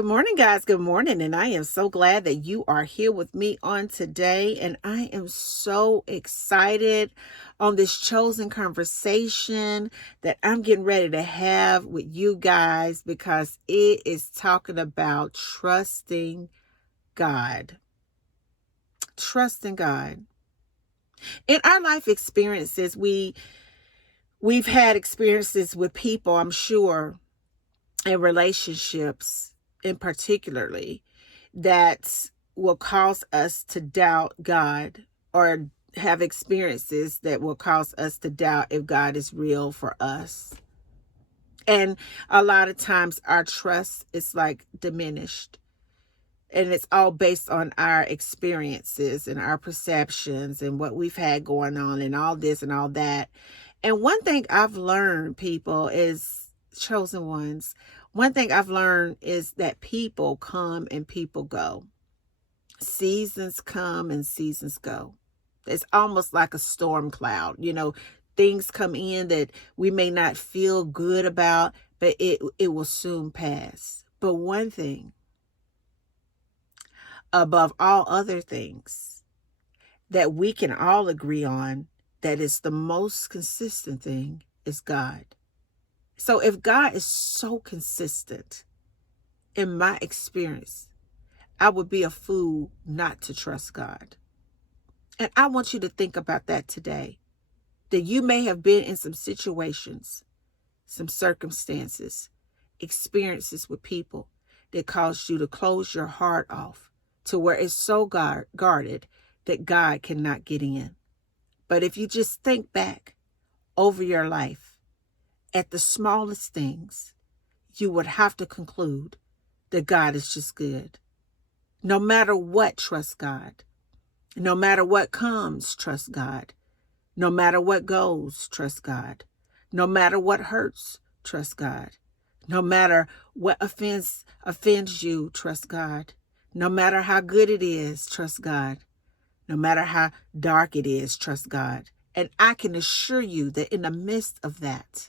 Good morning, guys. Good morning. And I am so glad that you are here with me on today. And I am so excited on this chosen conversation that I'm getting ready to have with you guys because it is talking about trusting God. Trusting God. In our life experiences, we've had experiences with people, I'm sure, and relationships in particularly that will cause us to doubt God or have experiences that will cause us to doubt if God is real for us. And a lot of times our trust is like diminished. And it's all based on our experiences and our perceptions and what we've had going on and all this and all that. And one thing I've learned, people, is chosen ones. One thing I've learned is that people come and people go. Seasons come and seasons go. It's almost like a storm cloud. Things come in that we may not feel good about, but it will soon pass. But one thing, above all other things, that we can all agree on, that is the most consistent thing, is God. So if God is so consistent, in my experience, I would be a fool not to trust God. And I want you to think about that today, that you may have been in some situations, some circumstances, experiences with people that caused you to close your heart off to where it's so guarded that God cannot get in. But if you just think back over your life at the smallest things, you would have to conclude that God is just good. No matter what, trust God. No matter what comes, trust God. No matter what goes, trust God. No matter what hurts, trust God. No matter what offends you, trust God. No matter how good it is, trust God. No matter how dark it is, trust God. And I can assure you that in the midst of that,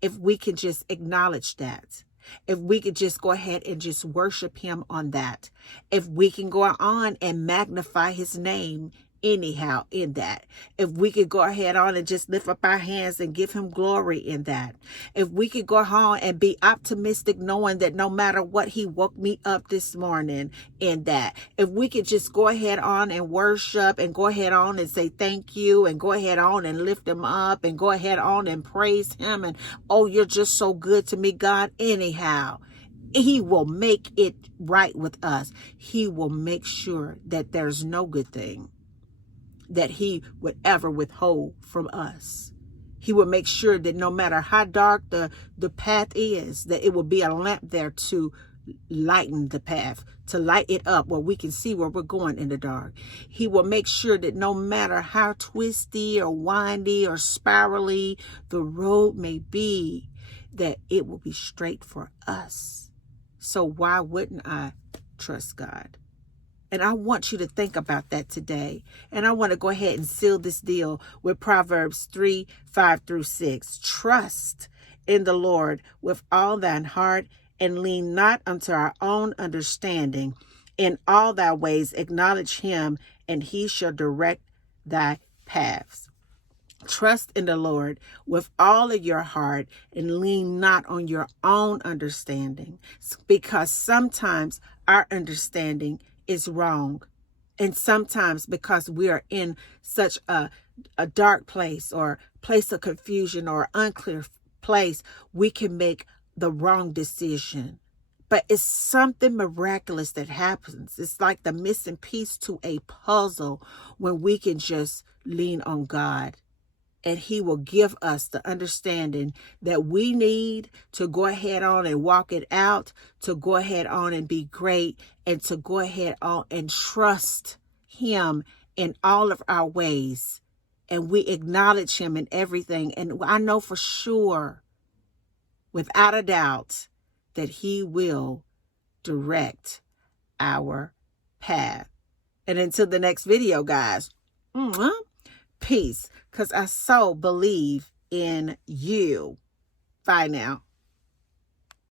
if we can just acknowledge that, if we could just go ahead and just worship him on that, if we can go on and magnify his name anyhow in that, if we could go ahead on and just lift up our hands and give him glory in that, if we could go on and be optimistic knowing that no matter what, he woke me up this morning in that, if we could just go ahead on and worship and go ahead on and say thank you and go ahead on and lift him up and go ahead on and praise him and, oh, you're just so good to me, God, anyhow. He will make it right with us. He will make sure that there's no good thing that he would ever withhold from us. He will make sure that no matter how dark the path is, that it will be a lamp there to lighten the path, to light it up where we can see where we're going in the dark. He will make sure that no matter how twisty or windy or spirally the road may be, that it will be straight for us. So why wouldn't I trust God? And I want you to think about that today. And I want to go ahead and seal this deal with Proverbs 3:5-6. Trust in the Lord with all thine heart and lean not unto our own understanding. In all thy ways acknowledge him, and he shall direct thy paths. Trust in the Lord with all of your heart and lean not on your own understanding, because sometimes our understanding is wrong. And sometimes because we are in such a dark place or place of confusion or unclear place, we can make the wrong decision. But it's something miraculous that happens. It's like the missing piece to a puzzle when we can just lean on God. And he will give us the understanding that we need to go ahead on and walk it out, to go ahead on and be great, and to go ahead on and trust him in all of our ways. And we acknowledge him in everything. And I know for sure, without a doubt, that he will direct our path. And until the next video, guys, peace, because I so believe in you. Bye now.